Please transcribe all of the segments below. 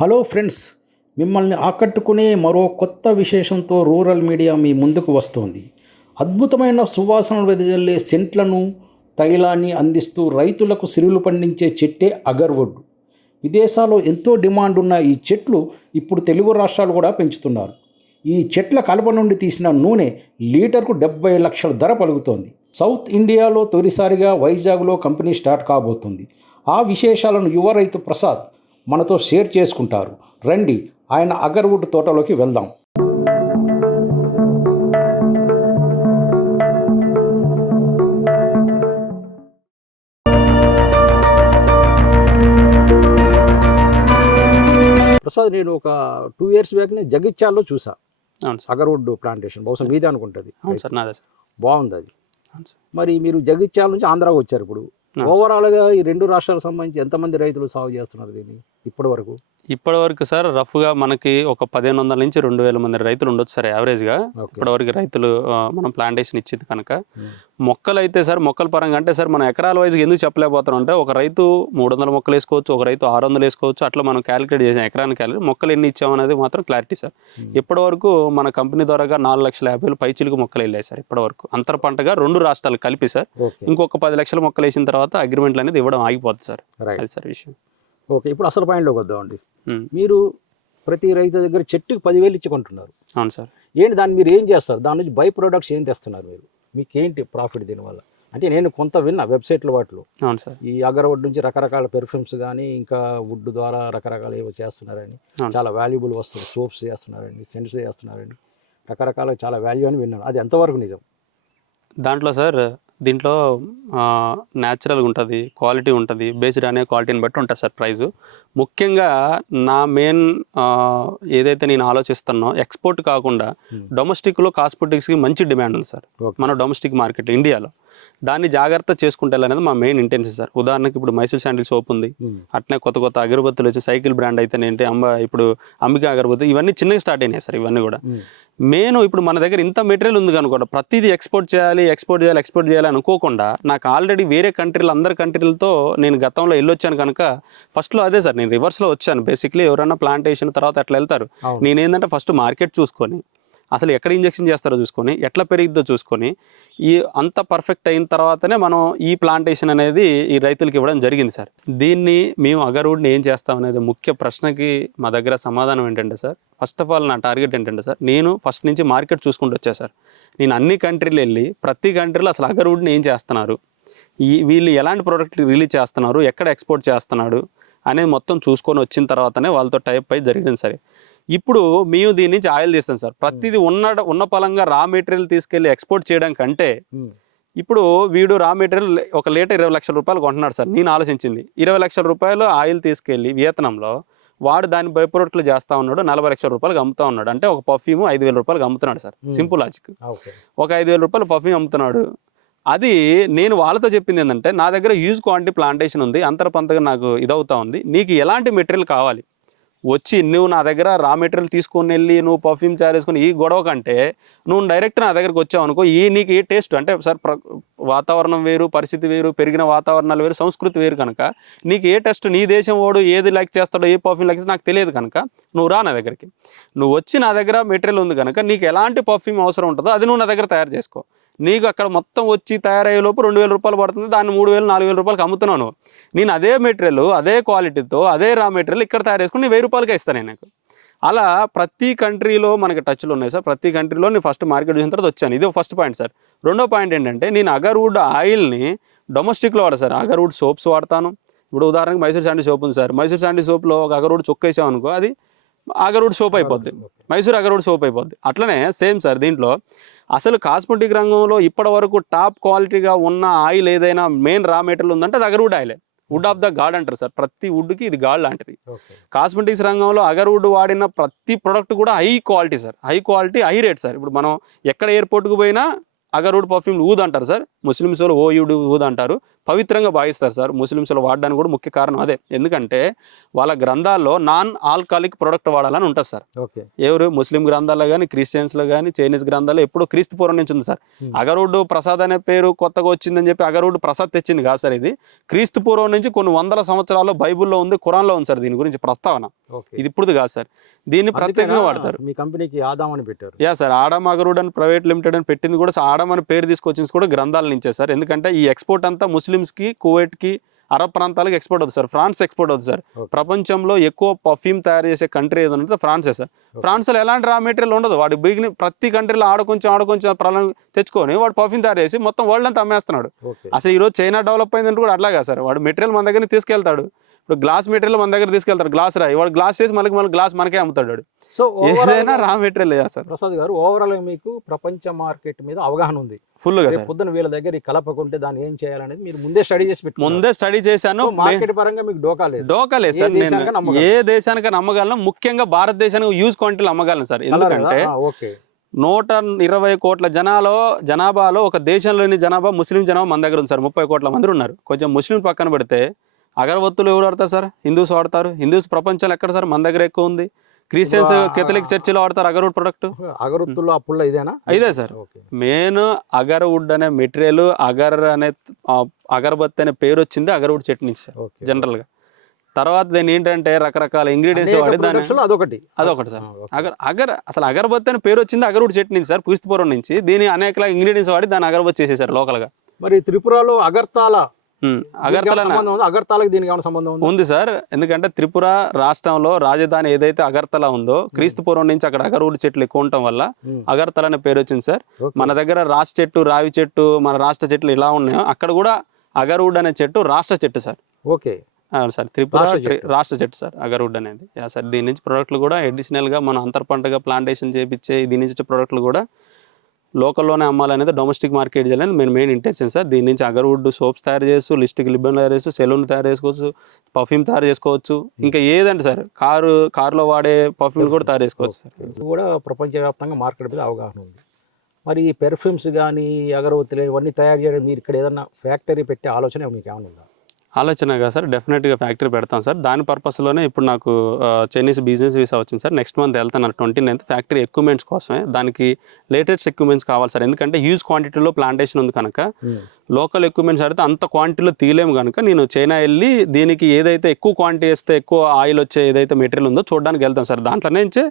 Hello friends మిమ్మల్ని ఆకట్టుకునే మరో కొత్త విశేషంతో రూరల్ మీడియా మీ ముందుకు వస్తోంది. అద్భుతమైన సువాసనలు వెదజల్లే సెంట్లను తైలాన్ని అందిస్తూ రైతులకు సిరులు పండించే చెట్టే అగర్వుడ్ విదేశాల్లో ఎంతో డిమాండ్ ఉన్న ఈ చెట్లు ఇప్పుడు తెలుగు రాష్ట్రాలు కూడా పెంచుతున్నారు. ఈ చెట్ల కలప నుండి తీసిన నూనె లీటర్కు డెబ్బై లక్షల ధర పలుకుతోంది. సౌత్ ఇండియాలో తొలిసారిగా వైజాగ్లో కంపెనీ స్టార్ట్ కాబోతుంది. ఆ విశేషాలను యువ రైతు ప్రసాద్ మనతో షేర్ చేసుకుంటారు. రండి ఆయన అగర్వుడ్ తోటలోకి వెళ్దాం. ప్రసాద్ నేను ఒక టూ ఇయర్స్ బ్యాక్ నేను జగిత్యాల్లో చూసా. అవును సార్. అగర్వుడ్ ప్లాంటేషన్ బహుశా మీదే అనుకుంటుంది. అవును సార్ నాదే సార్. బాగుంది అది. అవును సార్. మరి మీరు జగిత్యాల నుంచి ఆంధ్రాకి వచ్చారు ఇప్పుడు. ఓవరాల్గా ఈ రెండు రాష్ట్రాలకు సంబంధించి ఎంతమంది రైతులు సాగు చేస్తున్నారు దీన్ని ఇప్పటి వరకు ఇప్పటి వరకు సార్ రఫ్గా మనకి ఒక పదిహేను వందల నుంచి రెండు వేల మంది రైతులు ఉండొచ్చు సార్ యావరేజ్గా. ఓకే. ఇప్పటి వరకు రైతులు మనం ప్లాంటేషన్ ఇచ్చింది కనుక. మొక్కలు అయితే సార్ మొక్కల పరంగా అంటే సార్ మనం ఎకరాల వైజ్గా ఎందుకు చెప్పలేకపోతున్నాం అంటే ఒక రైతు మూడు వందల మొక్కలు వేసుకోవచ్చు ఒక రైతు ఆరు వందలు వేసుకోవచ్చు అట్లా మనం క్యాలిక్యులేట్ చేసాం ఎకరానికి క్యాలిక్యులేట్ మొక్కలు ఎన్ని ఇచ్చామనేది మాత్రం క్లారిటీ సార్. Hmm. ఇప్పటి వరకు మన కంపెనీ ద్వారాగా నాలుగు లక్షల యాభై వేలు పైచిలుకు మొక్కలు వెళ్ళాయి సార్ ఇప్పటి వరకు అంతర పంటగా రెండు రాష్ట్రాలు కలిపి సార్. ఇంకొక పది లక్షల మొక్కలు వేసిన తర్వాత అగ్రిమెంట్లు అనేది ఇవ్వడం ఆగిపోతుంది సార్. అది సార్ విషయం. ఓకే ఇప్పుడు అసలు పాయింట్లోకి వద్దామండి. మీరు ప్రతి రైతు దగ్గర చెట్టుకి పదివేలు ఇచ్చి కొంటున్నారు. అవును సార్. ఏంటి దాన్ని మీరు ఏం చేస్తారు? దాని నుంచి బై ప్రొడక్ట్స్ ఏం తెస్తున్నారు మీరు? మీకు ఏంటి ప్రాఫిట్ దీనివల్ల? అంటే నేను కొంత విన్నా వెబ్సైట్లో వాటిలో. అవును సార్. ఈ అగరవుడ్ నుంచి రకరకాల పెర్ఫ్యూమ్స్ కానీ ఇంకా వుడ్ ద్వారా రకరకాల ఏవో చేస్తున్నారని. చాలా వాల్యుబుల్ వస్తుంది సోప్స్ చేస్తున్నారని సెంట్స్ చేస్తున్నారని రకరకాల చాలా వాల్యూ అని విన్నాను. అది ఎంతవరకు నిజం? దాంట్లో సార్ దీంట్లో న్యాచురల్గా ఉంటుంది క్వాలిటీ ఉంటుంది బేస్డ్ అనే క్వాలిటీని బట్టి ఉంటుంది సార్ ప్రైజు. ముఖ్యంగా నా మెయిన్ ఏదైతే నేను ఆలోచిస్తున్నానో ఎక్స్పోర్ట్ కాకుండా Hmm. డొమెస్టిక్లో కాస్మెటిక్స్కి మంచి డిమాండ్ ఉంది సార్. మన డొమెస్టిక్ మార్కెట్ ఇండియాలో. దాన్ని జాగ్రత్త చేసుకుంటే అనేది మా మెయిన్ ఇంటెన్షన్ సార్. ఉదాహరణకి ఇప్పుడు మైసూర్ శాండిల్ సోప్ ఉంది. అట్నే కొత్త కొత్త అగరబత్తులు వచ్చి సైకిల్ బ్రాండ్ అయితేనేంటి అంబ ఇప్పుడు అంబికా అగరబత్తి ఇవన్నీ చిన్నగా స్టార్ట్ అయినాయి సార్ ఇవన్నీ కూడా. మెయిన్ ఇప్పుడు మన దగ్గర ఇంత మెటీరియల్ ఉంది కనుకోండి ప్రతిదీ ఎక్స్పోర్ట్ చేయాలి ఎక్స్పోర్ట్ చేయాలి ఎక్స్పోర్ట్ చేయాలి అనుకోకుండా నాకు ఆల్రెడీ వేరే కంట్రీలు అందరి కంట్రీలతో నేను గతంలో వెళ్ళొచ్చాను కనుక ఫస్ట్లో అదే సార్ నేను రివర్స్లో వచ్చాను. బేసిక్లీ ఎవరైనా ప్లాంటేషన్ తర్వాత ఎట్లా వెళ్తారు? అవును. నేనేంటంటే ఫస్ట్ మార్కెట్ చూసుకొని అసలు ఎక్కడ ఇంజెక్షన్ చేస్తారో చూసుకొని ఎట్లా పెరిగిద్దో చూసుకొని ఈ అంత పర్ఫెక్ట్ అయిన తర్వాతనే మనం ఈ ప్లాంటేషన్ అనేది ఈ రైతులకు ఇవ్వడం జరిగింది సార్. దీన్ని మేము అగర్వుడ్ని ఏం చేస్తాం అనేది ముఖ్య ప్రశ్నకి మా దగ్గర సమాధానం ఏంటంటే సార్ ఫస్ట్ ఆఫ్ ఆల్ నా టార్గెట్ ఏంటంటే సార్ నేను ఫస్ట్ నుంచి మార్కెట్ చూసుకుంటూ వచ్చా సార్. నేను అన్ని కంట్రీలు వెళ్ళి ప్రతి కంట్రీలో అసలు అగర్వుడ్ని ఏం చేస్తున్నారు? ఈ వీళ్ళు ఎలాంటి ప్రోడక్ట్ రిలీజ్ చేస్తున్నారు? ఎక్కడ ఎక్స్పోర్ట్ చేస్తున్నాడు? అనేది మొత్తం చూసుకొని వచ్చిన తర్వాతనే వాళ్ళతో టైప్ అయి జరిగింది సరే. ఇప్పుడు మేము దీని నుంచి ఆయిల్ తీస్తాం సార్. ప్రతిదీ ఉన్న ఉన్న పలంగా రా మెటీరియల్ తీసుకెళ్ళి ఎక్స్పోర్ట్ చేయడం కంటే ఉమ్. ఇప్పుడు వీడు రా మెటీరియల్ ఒక లీటర్ ఇరవై లక్షల రూపాయలు కొంటున్నాడు సార్. నేను ఆలోచించింది. ఇరవై లక్షల రూపాయలు ఆయిల్ తీసుకెళ్ళి వియత్నంలో వాడు దాని బై ప్రొడక్ట్లు చేస్తా ఉన్నాడు నలభై లక్షల రూపాయలు అమ్ముతా ఉన్నాడు. అంటే ఒక పర్ఫ్యూమ్ ఐదు వేల రూపాయలు అమ్ముతున్నాడు sir. Hmm. Simple logic okay ఒక ఐదు వేల రూపాయలు పర్ఫ్యూమ్ అమ్ముతున్నాడు. అది నేను వాళ్ళతో చెప్పింది ఏంటంటే నా దగ్గర యూజ్ క్వాంటిటీ ప్లాంటేషన్ ఉంది అంతర్పంతగా నాకు ఇదవుతా ఉంది నీకు ఎలాంటి మెటీరియల్ కావాలి? వచ్చి నువ్వు నా దగ్గర రా మెటీరియల్ తీసుకొని వెళ్ళి నువ్వు పర్ఫ్యూమ్ తయారు చేసుకొని ఈ గొడవ కంటే నువ్వు డైరెక్ట్ నా దగ్గరకు వచ్చావు అనుకో ఈ నీకు ఏ టేస్ట్ అంటే సార్ ప్ర వాతావరణం వేరు పరిస్థితి వేరు పెరిగిన వాతావరణాలు వేరు సంస్కృతి వేరు కనుక నీకు ఏ టెస్ట్ నీ దేశం వాడు ఏది లైక్ చేస్తాడో ఏ పర్ఫ్యూమ్ లైక్ నాకు తెలియదు కనుక నువ్వు రా నా దగ్గరికి. నువ్వు వచ్చి నా దగ్గర మెటీరియల్ ఉంది కనుక నీకు ఎలాంటి పర్ఫ్యూమ్ అవసరం ఉంటుందో అది నువ్వు నా దగ్గర తయారు చేసుకో. నీకు అక్కడ మొత్తం వచ్చి తయారయ్యే లోపు రెండు వేల రూపాయలు పడుతుంది దాన్ని మూడు వేలు నాలుగు వేల రూపాయలకి అమ్ముతున్నాను. నేను అదే మెటీరియల్ అదే క్వాలిటీతో అదే రా మెటీరియల్ ఇక్కడ తయారు చేసుకుని నేను వెయ్యి రూపాయలకే ఇస్తాను నేను అలా ప్రతి కంట్రీలో మనకి టచ్లు ఉన్నాయి సార్. ప్రతి కంట్రీలో నేను ఫస్ట్ మార్కెట్ చూసిన తర్వాత వచ్చాను. ఇది ఫస్ట్ పాయింట్ సార్. రెండో పాయింట్ ఏంటంటే నేను అగర్వుడ్ ఆయిల్ని డొమెస్టిక్లో వాడతాను సార్. అగర్వుడ్ సోప్స్ వాడతాను. ఇప్పుడు ఉదాహరణకి మైసూర్ శాండీ సోప్ ఉంది సార్. మైసూర్ శాండీ సోప్లో ఒక అగర్వుడ్ చొక్క వేసామనుకో అది అగర్వుడ్ సోప్ అయిపోద్ది. మైసూర్ అగర్వుడ్ సోప్ అయిపోద్ది. అట్లనే సేమ్ సార్ దీంట్లో అసలు కాస్మెటిక్ రంగంలో ఇప్పటి వరకు టాప్ క్వాలిటీగా ఉన్న ఆయిల్ ఏదైనా మెయిన్ రా మెటీరియల్ ఉందంటే అది అగర్వుడ్ ఆయిలే. వుడ్ ఆఫ్ ద గాడ్ అంటారు సార్. ప్రతి వుడ్కి ఇది గాడ్ లాంటిది. కాస్మెటిక్స్ రంగంలో అగర్వుడ్ వాడిన ప్రతి ప్రోడక్ట్ కూడా high quality sir. High quality high rate sir. ఇప్పుడు మనం ఎక్కడ ఎయిర్పోర్ట్కి పోయినా అగర్వుడ్ పర్ఫ్యూమ్ ఊదు అంటారు సార్. ముస్లిమ్స్ వాళ్ళు ఓ యూడు ఊద్ అంటారు. పవిత్రంగా భావిస్తారు సార్. ముస్లిమ్స్ వాళ్ళు వాడడానికి కూడా ముఖ్య కారణం అదే. ఎందుకంటే వాళ్ళ గ్రంథాల్లో నాన్ ఆల్కహాలిక్ ప్రొడక్ట్ వాడాలని ఉంటుంది సార్. ఓకే. ఎవరు ముస్లిం గ్రంథాల్లో కానీ క్రిస్టియన్స్లో కానీ చైనీస్ గ్రంథాల్లో ఎప్పుడూ క్రీస్తు పూర్వం నుంచి ఉంది సార్. అగరుడు ప్రసాద్ అనే పేరు కొత్తగా వచ్చిందని చెప్పి అగరుడు ప్రసాద్ తెచ్చింది కాదు సార్ ఇది. క్రీస్తు పూర్వం నుంచి కొన్ని వందల సంవత్సరాల్లో బైబిల్లో ఉంది ఖురాన్లో ఉంది సార్ దీని గురించి ప్రస్తావన. ఇది ఇప్పుడు కాదు సార్. దీన్ని ప్రత్యేకంగా వాడతారు. మీ కంపెనీకి ఆదాం అని పెట్టారు? Yeah sir. ఆడమ్ అగరుడ్ అని ప్రైవేట్ లిమిటెడ్ అని పెట్టింది కూడా ఆడమ్ అని పేరు తీసుకొచ్చింది కూడా గ్రంథాల నుంచే సార్ ఎందుకంటే ఈ ఎక్స్పోర్ట్ అంతా ముస్లిమ్స్కి కువైట్కి అరబ్ ప్రాంతాలకు ఎక్స్పోర్ట్ అవుతుంది సార్. ఫ్రాన్స్ ఎక్స్పోర్ట్ అవుతుంది సార్. ప్రపంచంలో ఎక్కువ పర్ఫ్యూమ్ తయారు చేసే కంట్రీ ఏదంటే ఫ్రాన్సే సార్. ఫ్రాన్స్లో ఎలాంటి రా మెటీరియల్ ఉండదు. వాడు బిగిన ప్రతి కంట్రీలో ఆడ కొంచెం ఆడ కొంచెం ప్రళయం తెచ్చుకొని వాడు పర్ఫ్యూమ్ తయారు చేసి మొత్తం వరల్డ్ అంతా అమ్మేస్తున్నాడు. అసలు ఈ రోజు చైనా డెవలప్ అయిందంటే కూడా అట్లాగా సార్. వాడు మెటీరియల్ మన దగ్గర తీసుకెళ్తాడు. ఇప్పుడు గ్లాస్ మెటీరియల్ మన దగ్గర తీసుకెళ్తారు గ్లాస్ రాయి వాడు గ్లాస్ చేసి మళ్ళీ మళ్ళీ గ్లాస్ మనకే అమ్ముతాడు. సో ఏదైనా రా మెటీరియల్ సార్. ప్రసాద్ గారు ఓవరాల్ మీకు ప్రపంచ మార్కెట్ మీద అవగాహన ఉంది. రేపు సార్. పొద్దున వీళ్ళ దగ్గర కలపకుంటే దాన్ని ఏం చేయాలనేది మీరు ముందే స్టడీ చేసి పెట్టుకున్నారు. ముందే స్టడీ చేశాను. మార్కెట్ పరంగా మీకు డోకా లేదు. డోకలే ఏ సార్. నేను. ఏ దేశానికైనా అమ్మగలను ముఖ్యంగా భారతదేశానికి యూజ్ క్వాంటిటీలు అమ్మగలను సార్. ఎందుకంటే ఓకే. నూట ఇరవై కోట్ల జనాలో జనాభాలో ఒక దేశంలోని జనాభా ముస్లిం జనాభా మన దగ్గర ఉంది సార్. ముప్పై కోట్ల మంది ఉన్నారు. కొంచెం ముస్లిం పక్కన పెడితే అగరవత్తులు ఎవరు వాడతారు సార్? హిందూస్ వాడతారు హిందూస్ ప్రపంచంలో ఎక్కడ సార్? మన దగ్గర ఎక్కువ ఉంది. క్రిస్టియన్స్ కెథలిక్ చర్చిలో వాడతారు అగరవుడ్ ప్రొడక్ట్ అగరొత్తుల్లో ఆ పుల్ల ఇదేనా? ఇదే సార్. మెయిన్ అగర్వుడ్ అనే మెటీరియల్ అగర్ అనే అగరబత్తి అనే పేరు వచ్చింది అగర్వుడ్ చట్నీ సార్ జనరల్గా తర్వాత దీని ఏంటంటే రకరకాల ఇంగ్రీడియంట్స్ వాడి లో అదొకటి. అదొకటి సార్. అగర్ అగర్ అసలు అగరబత్తి అని పేరు వచ్చింది అగరుడు చట్నీ సార్ క్రీస్తుపూర్వం నుంచి. దీని అనేక ఇంగ్రీడియంట్స్ వాడి దాన్ని అగరబత్తి చేసేసారు లోకల్గా మరి త్రిపురలో అగర్తాల అగర్తల? అగర్తాలకు దీనికి ఏమైనా సంబంధం ఉంది? సార్. ఎందుకంటే త్రిపుర రాష్ట్రంలో రాజధాని ఏదైతే అగర్తల ఉందో క్రీస్తుపూర్వం నుంచి అక్కడ అగరుడు చెట్లు ఎక్కువ ఉండటం వల్ల అగర్తల అనే పేరు వచ్చింది సార్. మన దగ్గర రాసి చెట్టు రావి చెట్టు మన రాష్ట్ర చెట్లు ఇలా ఉన్నాయో అక్కడ కూడా అగరుడ్ అనే చెట్టు రాష్ట్ర చెట్టు సార్. ఓకే. అవును సార్ త్రిపుర రాష్ట్ర ట్రి- రాష్ట్ర చెట్టు సార్ అగర్వుడ్ అనేది. సార్ దీని నుంచి ప్రోడక్ట్లు కూడా అడిషనల్గా మనం అంతర్ పంటగా ప్లాంటేషన్ చేపించే దీని నుంచి ప్రోడక్ట్లు కూడా లోకల్లోనే అమ్మాలనేది డొమెస్టిక్ మార్కెట్ చేయాలని మేము మెయిన్ ఇంటెన్షన్ సార్. దీని నుంచి అగర్వుడ్ సోప్స్ తయారు చేస్తూ లిస్టిక్ లిబన్ తయారు చేస్తూ సెలూన్ తయారు చేసుకోవచ్చు పర్ఫ్యూమ్ తయారు చేసుకోవచ్చు. ఇంకా ఏదంటే సార్ కారు కారులో వాడే పర్ఫ్యూమ్ కూడా తయారు చేసుకోవచ్చు సార్ ఇది కూడా ప్రపంచవ్యాప్తంగా మార్కెట్ మీద అవగాహన ఉంది. మరి ఈ పెర్ఫ్యూమ్స్ కానీ అగరవత్తులు ఇవన్నీ తయారు చేయడం మీరు ఇక్కడ ఏదన్నా ఫ్యాక్టరీ పెట్టే ఆలోచన మీకు ఏమైనా ఉందా? ఆలోచనగా సార్? డెఫినెట్గా ఫ్యాక్టరీ పెడతాం సార్. దాని పర్పస్లోనే ఇప్పుడు నాకు చైనీస్ బిజినెస్ వీసా వచ్చింది సార్. నెక్స్ట్ మంత్ వెళ్తాను ట్వంటీ నైన్త్ ఫ్యాక్టరీ ఎక్విప్మెంట్స్ కోసమే. దానికి లేటెస్ట్ ఎక్విప్మెంట్స్ కావాలి సార్. ఎందుకంటే హ్యూజ్ క్వాంటిటీలో ప్లాంటేషన్ ఉంది కనుక లోకల్ ఎక్విప్మెంట్స్ అడిగితే అంత క్వాంటిటీలో తీయలేము కనుక నేను చైనా వెళ్ళి దీనికి ఏదైతే ఎక్కువ క్వాంటిటీ వేస్తే ఎక్కువ ఆయిల్ వచ్చే ఏదైతే మెటీరియల్ ఉందో చూడడానికి వెళ్తాం సార్. దాంట్లో నుంచే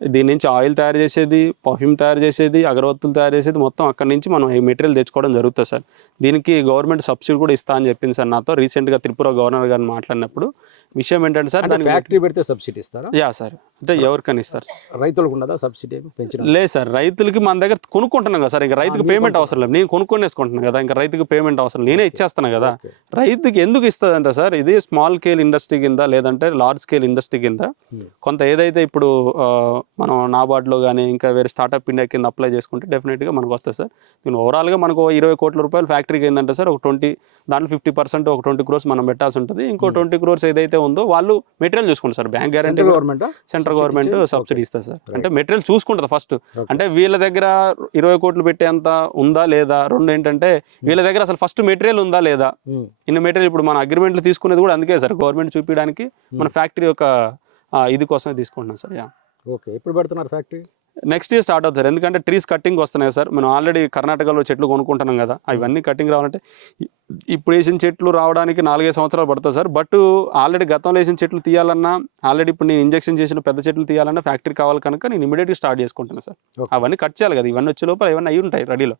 దీని నుంచి ఆయిల్ తయారు చేసేది పర్ఫ్యూమ్ తయారు చేసేది అగరవత్తులు తయారు చేసేది మొత్తం అక్కడి నుంచి మనం ఈ మెటీరియల్ తెచ్చుకోవడం జరుగుతుంది సార్. దీనికి గవర్నమెంట్ సబ్సిడీ కూడా ఇస్తా అని చెప్పింది సార్ నాతో. రీసెంట్గా త్రిపుర గవర్నర్ గారిని మాట్లాడినప్పుడు విషయం ఏంటంటే సార్ దానికి ఫ్యాక్టరీ పెడితే సబ్సిడీ ఇస్తారా? Yeah sir. అంటే ఎవరికైనా ఇస్తారు రైతులకు ఉండదా సబ్సిడీ పెంచిన లేదు సార్ రైతులకి మన దగ్గర కొనుక్కుంటున్నాం కదా సార్. ఇంకా రైతుకి పేమెంట్ అవసరం లేదు. నేను కొనుక్కొనేసుకుంటున్నాను కదా ఇంకా రైతుకి పేమెంట్ అవసరం. నేనే ఇచ్చేస్తాను కదా. రైతుకి ఎందుకు ఇస్తుందంటే సార్? ఇది స్మాల్ స్కేల్ ఇండస్ట్రీ కింద లేదంటే లార్జ్ స్కేల్ ఇండస్ట్రీ కింద Hmm. కొంత ఏదైతే ఇప్పుడు మనం నాబార్డ్లో కానీ ఇంకా వేరే స్టార్ట్అప్ ఇండియా కింద అప్లై చేసుకుంటే డెఫినెట్గా మనకు వస్తుంది సార్. దీని ఓవరాల్గా మనకు ఇరవై కోట్ల రూపాయలు ఫ్యాక్టరీకి ఏంటంటే సార్ ఒక ట్వంటీ దాంట్లో ఫిఫ్టీ పర్సెంట్ ఒక ట్వంటీ క్రోర్స్ మనం పెట్టాల్సి ఉంటుంది. ఇంకో ట్వంటీ క్రోర్స్ ఏదైతే ఉందో వాళ్ళు మెటీరియల్ చూసుకుంటారు sir. Bank guarantee government central government subsidy ఇస్తుంది సార్. అంటే మెటీరియల్ చూసుకుంటుంది ఫస్ట్. అంటే వీళ్ళ దగ్గర ఇరవై కోట్లు పెట్టేంత ఉందా లేదా? రెండు ఏంటంటే వీళ్ళ దగ్గర అసలు ఫస్ట్ మెటీరియల్ ఉందా లేదా? ఇన్ని మెటీరియల్ ఇప్పుడు మన అగ్రిమెంట్లు తీసుకునేది కూడా అందుకే సార్. గవర్నమెంట్ చూపించడానికి మన ఫ్యాక్టరీ యొక్క ఇది కోసమే తీసుకుంటున్నాం సార్. యా ఓకే ఎప్పుడు పెడుతున్నారు ఫ్యాక్టరీ నెక్స్ట్ ఇయర్ స్టార్ట్ అవుతారు ఎందుకంటే ట్రీస్ కటింగ్ వస్తున్నాయి సార్. మనం ఆల్రెడీ కర్ణాటకలో చెట్లు కొనుక్కుంటున్నాం కదా. అవన్నీ కటింగ్ రావాలంటే ఇప్పుడు వేసిన చెట్లు రావడానికి నాలుగైదు సంవత్సరాలు పడుతుంది సార్. బట్ ఆల్రెడీ గతంలో వేసిన చెట్లు తీయాలన్నా ఆల్రెడీ ఇప్పుడు నేను ఇంజెక్షన్ చేసిన పెద్ద చెట్లు తీయాలన్నా ఫ్యాక్టరీ కావాలి కనుక నేను ఇమీడియట్గా స్టార్ట్ చేసుకుంటాను సార్. అవన్నీ కట్ చేయాలి కదా. ఇవన్నీ వచ్చే లోపల ఇవన్నీ అయి ఉంటాయి రెడీలో